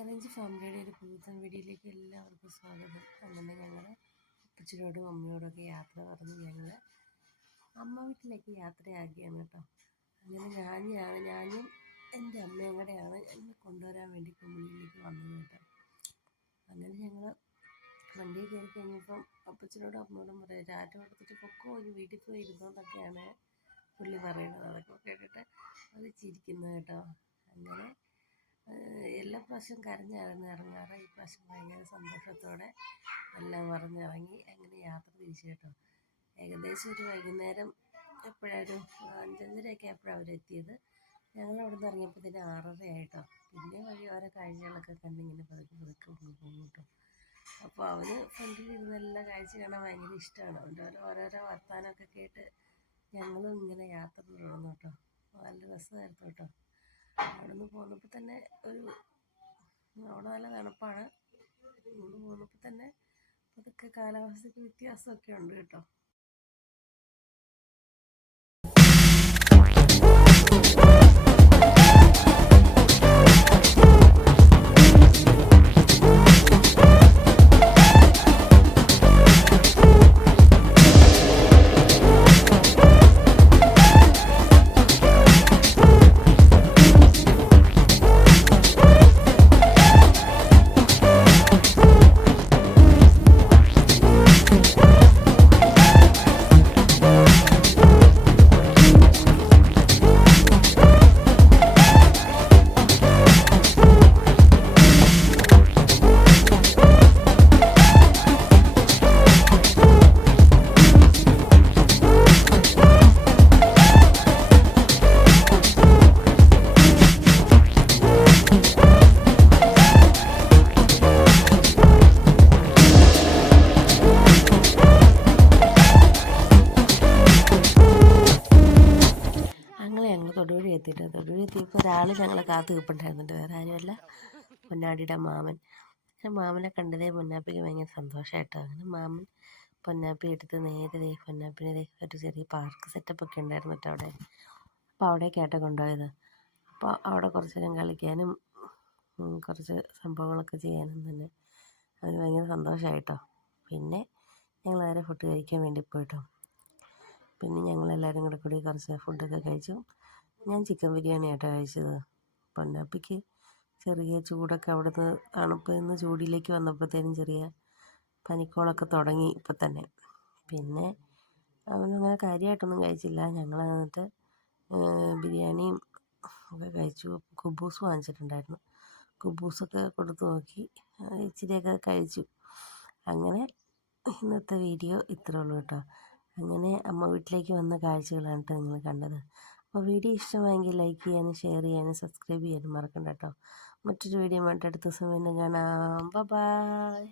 High range ഫാമിലിയുടെ ഒരു പുതുത്തൻ വീഡിയോയിലേക്ക് എല്ലാവർക്കും സ്വാഗതം. അങ്ങനെ ഞങ്ങൾ അപ്പച്ചനോടും അമ്മയോടൊക്കെ യാത്ര പറഞ്ഞ് ഞങ്ങൾ അമ്മ വീട്ടിലേക്ക് യാത്രയാക്കിയാണ് കേട്ടോ. അങ്ങനെ ഞാനും എൻ്റെ അമ്മയും കൂടെയാണ് എന്നെ കൊണ്ടുവരാൻ വേണ്ടി കുമിളിയിലേക്ക് വന്നത് കേട്ടോ. അങ്ങനെ ഞങ്ങൾ വണ്ടിയിൽ കയറി കഴിഞ്ഞപ്പം അപ്പച്ചനോടും അമ്മയോടും പറയാം, ടാറ്റ കൊടുത്തിട്ട് പൊക്കോ ഇനി വീട്ടിൽ പോയി ഇരുന്നോന്നൊക്കെയാണ് പുള്ളി പറയുന്നത്. അതൊക്കെ കേട്ടിട്ട് അത് ചിരിക്കുന്നത് കേട്ടോ. അങ്ങനെ എല്ലാ പ്രാവശ്യം കരഞ്ഞായിരുന്നു ഇറങ്ങാറ്. ഈ പ്രാവശ്യം ഭയങ്കര സന്തോഷത്തോടെ എല്ലാം പറഞ്ഞിറങ്ങി അങ്ങനെ യാത്ര തിരിച്ചു കേട്ടോ. ഏകദേശം ഒരു വൈകുന്നേരം എപ്പോഴൊരു 5:30 ആയപ്പോഴാണ് അവരെത്തിയത്. ഞങ്ങൾ അവിടെ നിന്ന് ഇറങ്ങിയപ്പോഴത്തേന് 6:30 ആയിട്ടോ. പിന്നെ വഴി ഓരോ കാഴ്ചകളൊക്കെ കണ്ടിങ്ങനെ പതുക്കെ പോകും കേട്ടോ. അപ്പോൾ അവന് ഫ്രണ്ടിലിരുന്ന് എല്ലാ കാഴ്ച കാണാൻ ഭയങ്കര ഇഷ്ടമാണ്. അവൻ്റെ ഓരോരോ വർത്തമാനമൊക്കെ കേട്ട് ഞങ്ങളും ഇങ്ങനെ യാത്ര തുടർന്നു കേട്ടോ. നല്ല രസമായിരുന്നു കേട്ടോ. അവിടെ നിന്ന് പോന്നപ്പോൾ തന്നെ അവിടെ നല്ല തണുപ്പാണ്. ഇങ്ങോട്ട് പോന്നപ്പോൾ തന്നെ അതൊക്കെ കാലാവസ്ഥയ്ക്ക് വ്യത്യാസമൊക്കെ ഉണ്ട് കേട്ടോ. ഞങ്ങൾ തൊടുപുഴ എത്തിയപ്പോൾ ഒരാൾ ഞങ്ങളെ കാത്തു നിൽപ്പുണ്ടായിരുന്നുണ്ട്. വേറെ ആരുമല്ല, പൊന്നാടിയുടെ മാമൻ. പക്ഷെ മാമനെ കണ്ടതേ പൊന്നാപ്പിക്ക് ഭയങ്കര സന്തോഷമായിട്ടോ. അങ്ങനെ മാമൻ പൊന്നാപ്പി എടുത്ത് നേരെ പൊന്നാപ്പിനെ ഒരു ചെറിയ പാർക്ക് സെറ്റപ്പൊക്കെ ഉണ്ടായിരുന്നു കേട്ടോ അവിടെ. അപ്പോൾ അവിടേക്കാട്ടോ കൊണ്ടുപോയത്. അപ്പോൾ അവിടെ കുറച്ച് നേരം കളിക്കാനും കുറച്ച് സംഭവങ്ങളൊക്കെ ചെയ്യാനും തന്നെ അതിന് ഭയങ്കര സന്തോഷമായിട്ടോ. പിന്നെ ഞങ്ങൾ നേരെ ഫുഡ് കഴിക്കാൻ വേണ്ടി പോയിട്ടോ. പിന്നെ ഞങ്ങളെല്ലാവരും കൂടി കുറച്ച് ഫുഡൊക്കെ കഴിച്ചു. ഞാൻ ചിക്കൻ ബിരിയാണി ആയിട്ടോ കഴിച്ചത്. പൊന്നാപ്പിക്ക് ചെറിയ ചൂടൊക്കെ അവിടുന്ന് തണുപ്പിൽ നിന്ന് ചൂടിലേക്ക് വന്നപ്പോഴത്തേനും ചെറിയ പനിക്കോളൊക്കെ തുടങ്ങി ഇപ്പം തന്നെ. പിന്നെ അവനങ്ങനെ കാര്യമായിട്ടൊന്നും കഴിച്ചില്ല. ഞങ്ങൾ എന്നിട്ട് ബിരിയാണിയും ഒക്കെ കഴിച്ചു. കുബൂസ് വാങ്ങിച്ചിട്ടുണ്ടായിരുന്നു. കുബൂസൊക്കെ കൊടുത്ത് നോക്കി, ഇച്ചിരിയൊക്കെ കഴിച്ചു. അങ്ങനെ ഇന്നത്തെ വീഡിയോ ഇത്രേ ഉള്ളൂ കേട്ടോ. അങ്ങനെ അമ്മ വീട്ടിലേക്ക് വന്ന കാഴ്ചകളാണ് കേട്ടോ നിങ്ങൾ കണ്ടത്. അപ്പോൾ വീഡിയോ ഇഷ്ടമായെങ്കിൽ ലൈക്ക് ചെയ്യാനും ഷെയർ ചെയ്യാനും സബ്സ്ക്രൈബ് ചെയ്യാനും മറക്കണ്ട കേട്ടോ. മറ്റൊരു വീഡിയോ ആയിട്ട് അടുത്ത ദിവസം വീണ്ടും കാണാം. ബൈ.